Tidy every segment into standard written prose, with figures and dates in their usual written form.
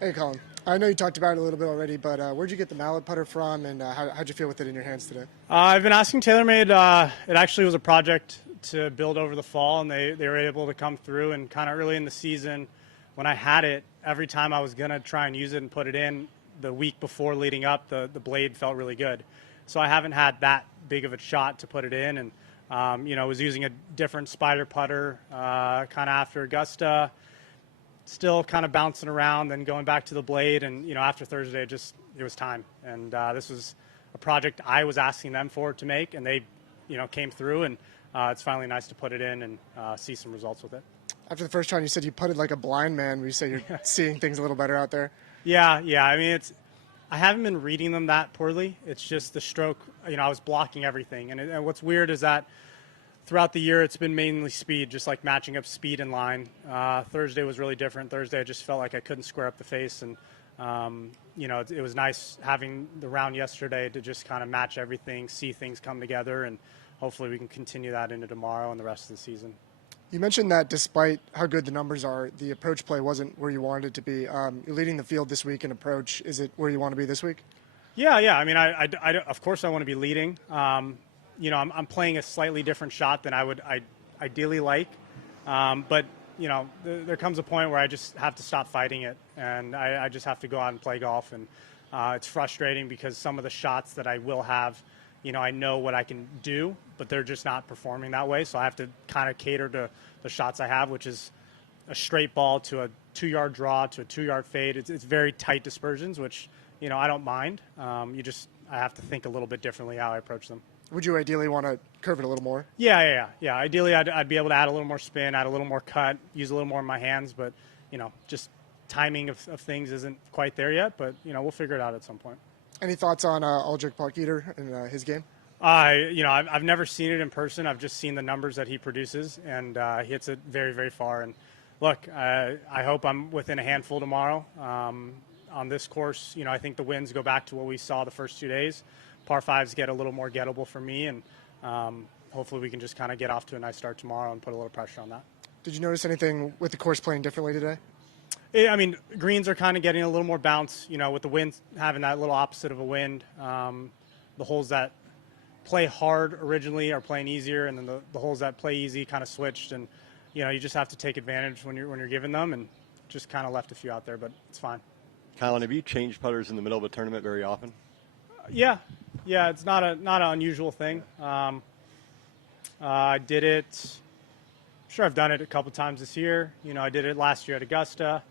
Hey, Collin. I know you talked about it a little bit already, but where'd you get the mallet putter from, and how'd you feel with it in your hands today? I've been asking TaylorMade. It actually was a project to build over the fall, and they were able to come through. And kind of early in the season, when I had it, every time I was going to try and use it and put it in, the week before leading up, the blade felt really good. So I haven't had that big of a shot to put it in. And, was using a different spider putter kind of after Augusta. Still kind of bouncing around, then going back to the blade, and after Thursday, it was time. And this was a project I was asking them for to make, and they, came through, and it's finally nice to put it in and see some results with it. After the first round, you said you putted like a blind man. Where you say you're seeing things a little better out there. Yeah. I mean, I haven't been reading them that poorly. It's just the stroke. I was blocking everything, and what's weird is that throughout the year, it's been mainly speed, just like matching up speed and line. Thursday was really different. Thursday, I just felt like I couldn't square up the face. And, it was nice having the round yesterday to just kind of match everything, see things come together, and hopefully we can continue that into tomorrow and the rest of the season. You mentioned that despite how good the numbers are, the approach play wasn't where you wanted it to be. You're leading the field this week in approach. Is it where you want to be this week? Yeah. I mean, I of course I want to be leading. I'm playing a slightly different shot than I ideally like. But, there comes a point where I just have to stop fighting it, and I just have to go out and play golf. And it's frustrating because some of the shots that I will have, I know what I can do, but they're just not performing that way. So I have to kind of cater to the shots I have, which is a straight ball to a 2-yard draw to a 2-yard fade. It's very tight dispersions, which, I don't mind. I have to think a little bit differently how I approach them. Would you ideally want to curve it a little more? Yeah. Ideally, I'd be able to add a little more spin, add a little more cut, use a little more in my hands. But, just timing of things isn't quite there yet. But, we'll figure it out at some point. Any thoughts on Aldrich Parketer and his game? I've never seen it in person. I've just seen the numbers that he produces, and he hits it very, very far. And, look, I hope I'm within a handful tomorrow. On this course, I think the winds go back to what we saw the first 2 days. Par 5s get a little more gettable for me, and hopefully we can just kind of get off to a nice start tomorrow and put a little pressure on that. Did you notice anything with the course playing differently today? I mean, greens are kind of getting a little more bounce, with the wind having that little opposite of a wind. The holes that play hard originally are playing easier, and then the holes that play easy kind of switched. And, you just have to take advantage when you're given them, and just kind of left a few out there, but it's fine. Collin, have you changed putters in the middle of a tournament very often? Yeah, it's not an unusual thing. I did it. I'm sure I've done it a couple times this year. I did it last year at Augusta.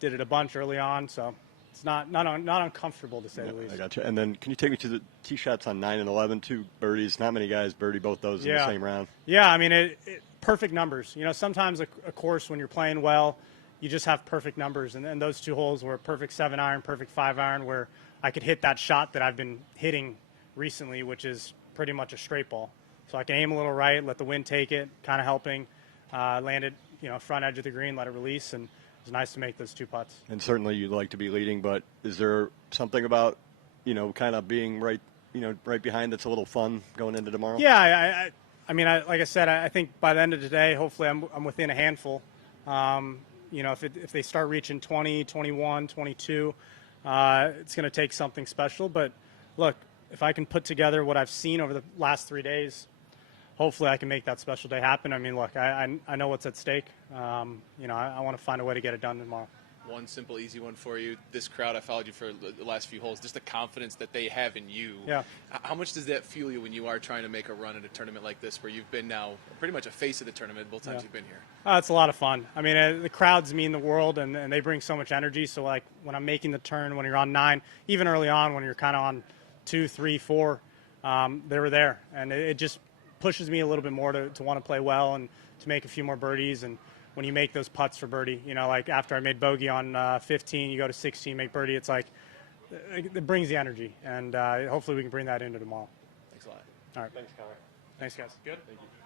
Did it a bunch early on, so it's not uncomfortable to say the least. I got you. And then, can you take me to the tee shots on 9 and 11? 2 birdies. Not many guys birdie both those in the same round. Yeah, I mean, perfect numbers. Sometimes a course when you're playing well, you just have perfect numbers, and those 2 holes were a perfect 7-iron, perfect 5-iron, where I could hit that shot that I've been hitting recently, which is pretty much a straight ball. So I can aim a little right, let the wind take it, kind of helping. Landed, front edge of the green, let it release, and it was nice to make those 2 putts. And certainly you'd like to be leading, but is there something about, kind of being right behind that's a little fun going into tomorrow? Yeah, I mean, like I said, I think by the end of today, hopefully I'm within a handful. If they start reaching 20, 21, 22, it's going to take something special. But look, if I can put together what I've seen over the last 3 days, hopefully I can make that special day happen. I mean, look, I know what's at stake. I want to find a way to get it done tomorrow. One simple, easy one for you. This crowd, I followed you for the last few holes, just the confidence that they have in you. Yeah. How much does that fuel you when you are trying to make a run at a tournament like this, where you've been now pretty much a face of the tournament both times you've been here? It's a lot of fun. I mean, the crowds mean the world, and they bring so much energy. So, like, when I'm making the turn, when you're on 9, even early on when you're kind of on 2, 3, 4, they were there. And it just pushes me a little bit more to want to play well and to make a few more birdies. And when you make those putts for birdie, like after I made bogey on 15, you go to 16, make birdie, it's like it brings the energy. And hopefully we can bring that into tomorrow. Thanks a lot. All right. Thanks, Collin. Thanks, guys. Good? Thank you.